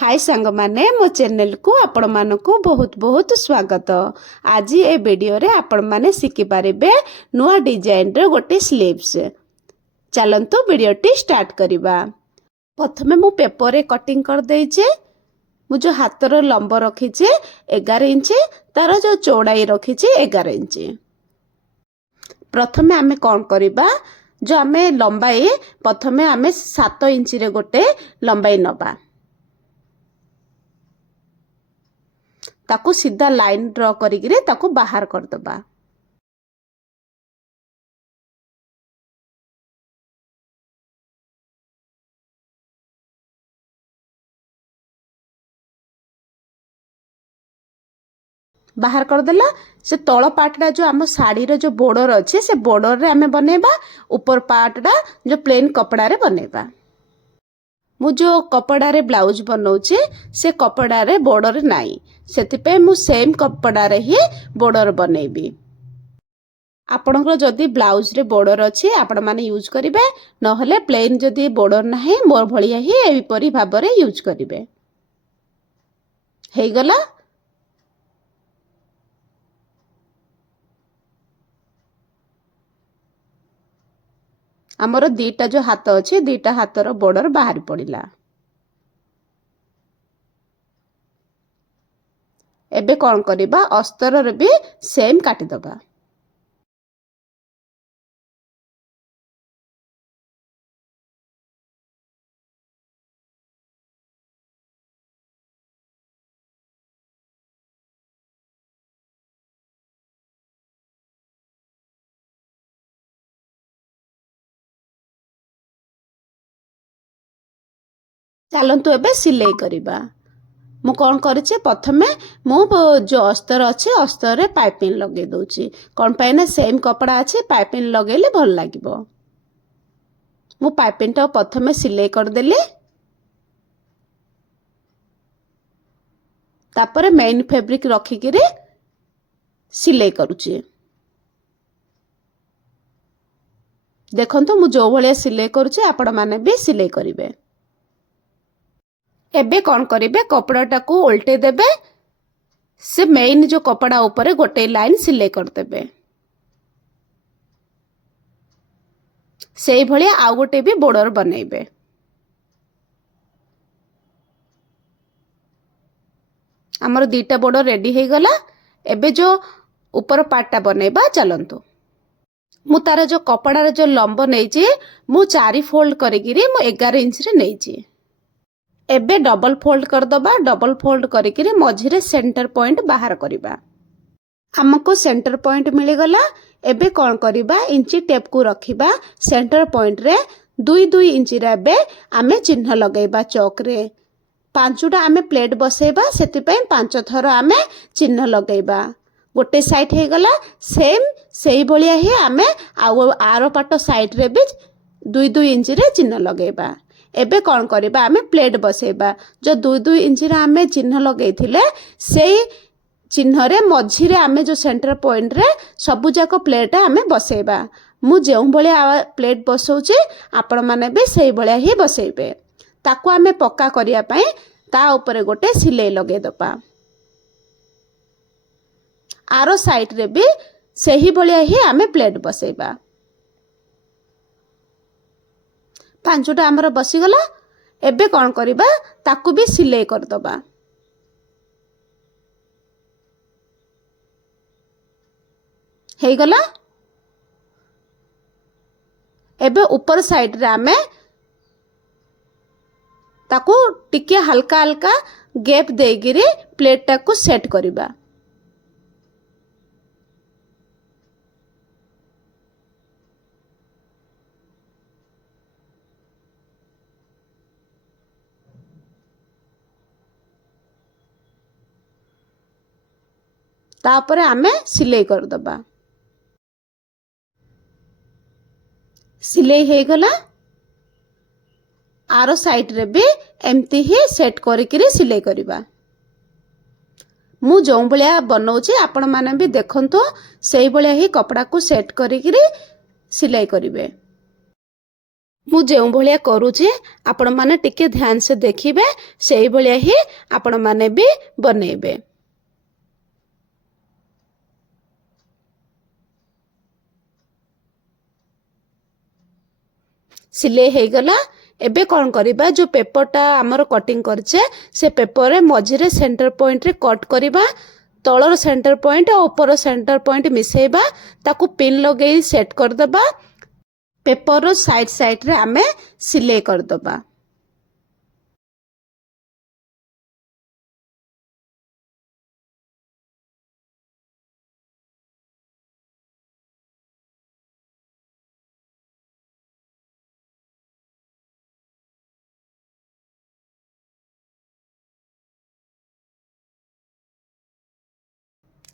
हाय सांग माने मो चैनल को आपण मानकु बहुत बहुत स्वागत। आज ए वीडियो रे आपण माने शिखि पारिबे नुआ डिजाइन रे गोटे स्लीव्स। चलंतु वीडियो टी स्टार्ट करिबा। प्रथमे मु पेपर रे कटिंग कर देइचे। मु जो हातर लंब रखीचे 11 इंच, तार जो चौड़ाई रखीचे 11 इंच। प्रथमे आमे कोन करिबा, जो आमे लंबाई प्रथमे आमे 7 इंच रे गोटे लंबाई नबा। ताकू सीधा लाइन ड्रॉ करिगिरे ताकू बाहर कर दबा। बाहर कर देला से तळ पार्टडा जो आम साड़ी रो जो बॉर्डर अच्छे से बॉर्डर रे आमे बनेबा, ऊपर पार्टडा जो प्लेन कपड़ा रे बनेबा। मु जो कपड़ा रे ब्लाउज बनौचे से कपड़ा रे बॉर्डर नाही, सेति पे मु सेम कपड़ा रे ही बॉर्डर बनेबी। आपनकर जदी ब्लाउज रे बॉर्डर अच्छे आपण माने यूज करिवे, नहले प्लेन जदी बॉर्डर नाही मोर भलिया ही एपरि भाबरे यूज करिवे। हेई गला। आमर दीटा जो हाथ अच्छे दीटा हाथर बॉर्डर बाहर पड़िला। एबे कौन करिबा, अस्तर रे भी सेम काटी दबा। चलंतु एबे सिलाई करिबा। मु कौन करिचे, प्रथमे मु जो अस्तर अच्छे अस्तर रे पाइपिंग लगे दउची। कौन पाइना सेम कपड़ा अच्छे पाइपिंग लगेले भल लागिबो। मु पाइपिंग टा प्रथमे सिलाई कर देली। तापरे मेन फैब्रिक रखिकिरी सिलाई करूची। देखंतु मु जो भलिया सिलाई करूची आपण माने भी सिलाई करिवे। एबे कौन करिवे, कपड़ा को उल्टे देबे, से मेन जो कपड़ा ऊपर गोटे लाइन सिलाई कर देबे। सेही भलिया आउ गोटे भी बॉर्डर बनेबे। हमर दीटा बॉर्डर रेडी हे गला। एबे जो ऊपर पार्टटा बनेबा चलंतु। मु तार जो कपड़ा रे जो लंब नेइची मु 4 फोल्ड करिगिरी मु 11 इंच रे नेइची। एबे डबल फोल्ड कर दबा। डबल फोल्ड करिकिरी मझिरे सेंटर पॉइंट बाहर करिबा। हमको सेंटर पॉइंट मिली गला। एबे कौन करिबा, इंची टेप को रखिबा सेंटर पॉइंट रे 2-2 इंच रे। एबे आमे चिन्ह लगेबा चौक रे। 5टा आमे प्लेट बसेबा, सेति पे 5 थर आमे चिन्ह लगेबा। गोटे साइड हे गला। सेम सेही भलिया ही आमे आरो पाटो साइड रे भी 2-2 इंच रे चिन्ह लगेबा। एबे कौन करिबा, आमे प्लेट बसेबा। जो 2-2 इंच रे आमे चिन्ह लगेइथिले सेही चिन्ह रे मझिरे आमे जो सेंटर पॉइंट रे सबु जाको प्लेट आमे बसेबा। मु जेउ भलिया प्लेट बसौची आपण माने भी सेही भलिया ही बसेबे। ताको आमे पक्का करिया पई ता ऊपर गोटे सिलाई लगे दबा। आरो साइड रे भी सेही भलिया ही आमे प्लेट बसेबा। 5टा हमर बसी गला। एबे कौन करिबा, ताकू भी सिलाई कर दबा। हे गला। एबे ऊपर साइड रे आमे ताकू टिके हल्का हल्का गैप देगिरी प्लेट टा को सेट करिबा। तापरे आमे सिलाई कर दबा। सिलाई हे गला। आरो साइड रे भी एमती ही सेट करिकिरी सिलाई करिबा। मु जो भलिया बनौची आपण माने भी देखंतो सेही भलिया ही कपड़ा को सेट करिकिरी सिलाई करिवे। ମୁଁ ଯେଉଁ ଭଳିଆ କରୁଛି ଆପଣମାନେ ଟିକେ ଧ୍ୟାନ ସେ ଦେଖିବେ, ସେଇଭଳିଆ ହିଁ ଆପଣମାନେ ବି ବନେଇବେ। ସିଲେଇ ହେଇଗଲା। ଏବେ କ'ଣ କରିବା, ଯେଉଁ ପେପରଟା ଆମର କଟିଂ କରିଛେ ସେ ପେପରରେ ମଝିରେ ସେଣ୍ଟର ପଏଣ୍ଟରେ କଟ୍ କରିବା। ତଳର ସେଣ୍ଟର ପଏଣ୍ଟ ଆଉ ଉପର ସେଣ୍ଟର ପଏଣ୍ଟ ମିଶାଇବା, ତାକୁ ପିନ୍ ଲଗାଇ ସେଟ୍ କରିଦେବା। ପେପରର ସାଇଡ଼୍ରେ ଆମେ ସିଲେଇ କରିଦେବା।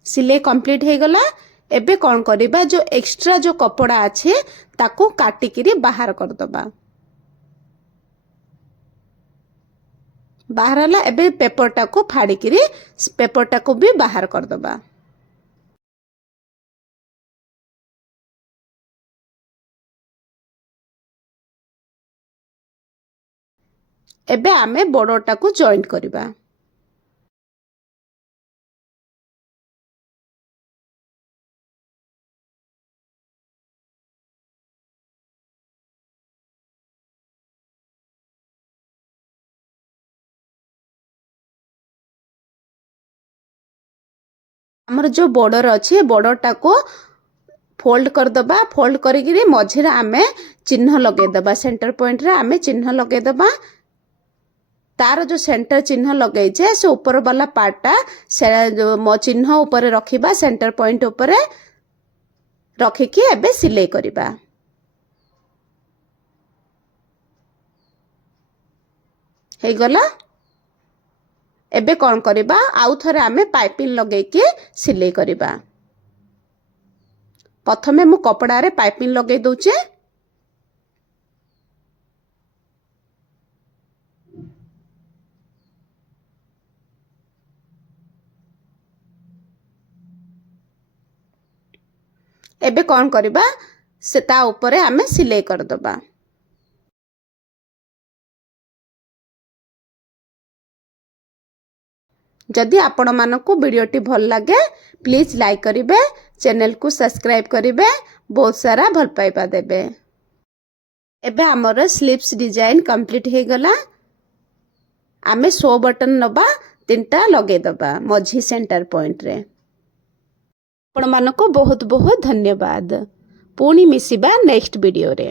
ସିଲେଇ କମ୍ପ୍ଲିଟ୍ ହେଇଗଲା। ଏବେ କ'ଣ କରିବା, ଯେଉଁ ଏକ୍ସଟ୍ରା ଯେଉଁ କପଡ଼ା ଅଛି ତାକୁ କାଟିକିରି ବାହାର କରିଦେବା। ବାହାର ହେଲା। ଏବେ ପେପରଟାକୁ ଫାଡ଼ିକିରି ପେପରଟାକୁ ବି ବାହାର କରିଦେବା। ଏବେ ଆମେ ବର୍ଡ଼ରଟାକୁ ଜଏଣ୍ଟ କରିବା। ଆମର ଯେଉଁ ବର୍ଡ଼ର ଅଛି ବର୍ଡ଼ରଟାକୁ ଫୋଲ୍ଡ କରିଦେବା। ଫୋଲ୍ଡ କରିକିରି ମଝିରେ ଆମେ ଚିହ୍ନ ଲଗାଇଦେବା। ସେଣ୍ଟର ପଏଣ୍ଟରେ ଆମେ ଚିହ୍ନ ଲଗାଇଦେବା। ତାର ଯେଉଁ ସେଣ୍ଟର ଚିହ୍ନ ଲଗାଇଛେ ସେ ଉପର ବାଲା ପାର୍ଟଟା ସେ ଚିହ୍ନ ଉପରେ ରଖିବା। ସେଣ୍ଟର ପଏଣ୍ଟ ଉପରେ ରଖିକି ଏବେ ସିଲେଇ କରିବା। ହେଇଗଲା। ଏବେ କ'ଣ କରିବା, ଆଉ ଥରେ ଆମେ ପାଇପିଂ ଲଗାଇକି ସିଲେଇ କରିବା। ପ୍ରଥମେ ମୁଁ କପଡ଼ାରେ ପାଇପିଂ ଲଗାଇ ଦେଉଛି। ଏବେ କ'ଣ କରିବା, ସେ ତା ଉପରେ ଆମେ ସିଲେଇ କରିଦେବା। ଯଦି ଆପଣମାନଙ୍କୁ ଭିଡ଼ିଓଟି ଭଲ ଲାଗେ ପ୍ଲିଜ୍ ଲାଇକ୍ କରିବେ, ଚ୍ୟାନେଲକୁ ସବସ୍କ୍ରାଇବ୍ କରିବେ, ବହୁତ ସାରା ଭଲ ପାଇବା ଦେବେ। ଏବେ ଆମର ସ୍ଲିପ୍ସ ଡିଜାଇନ୍ କମ୍ପ୍ଲିଟ୍ ହେଇଗଲା। ଆମେ ଶୋ ବଟନ୍ ନେବା, 3ଟା ଲଗାଇଦେବା ମଝି ସେଣ୍ଟର ପଏଣ୍ଟରେ। ଆପଣମାନଙ୍କୁ ବହୁତ ବହୁତ ଧନ୍ୟବାଦ। ପୁଣି ମିଶିବା ନେକ୍ସଟ ଭିଡ଼ିଓରେ।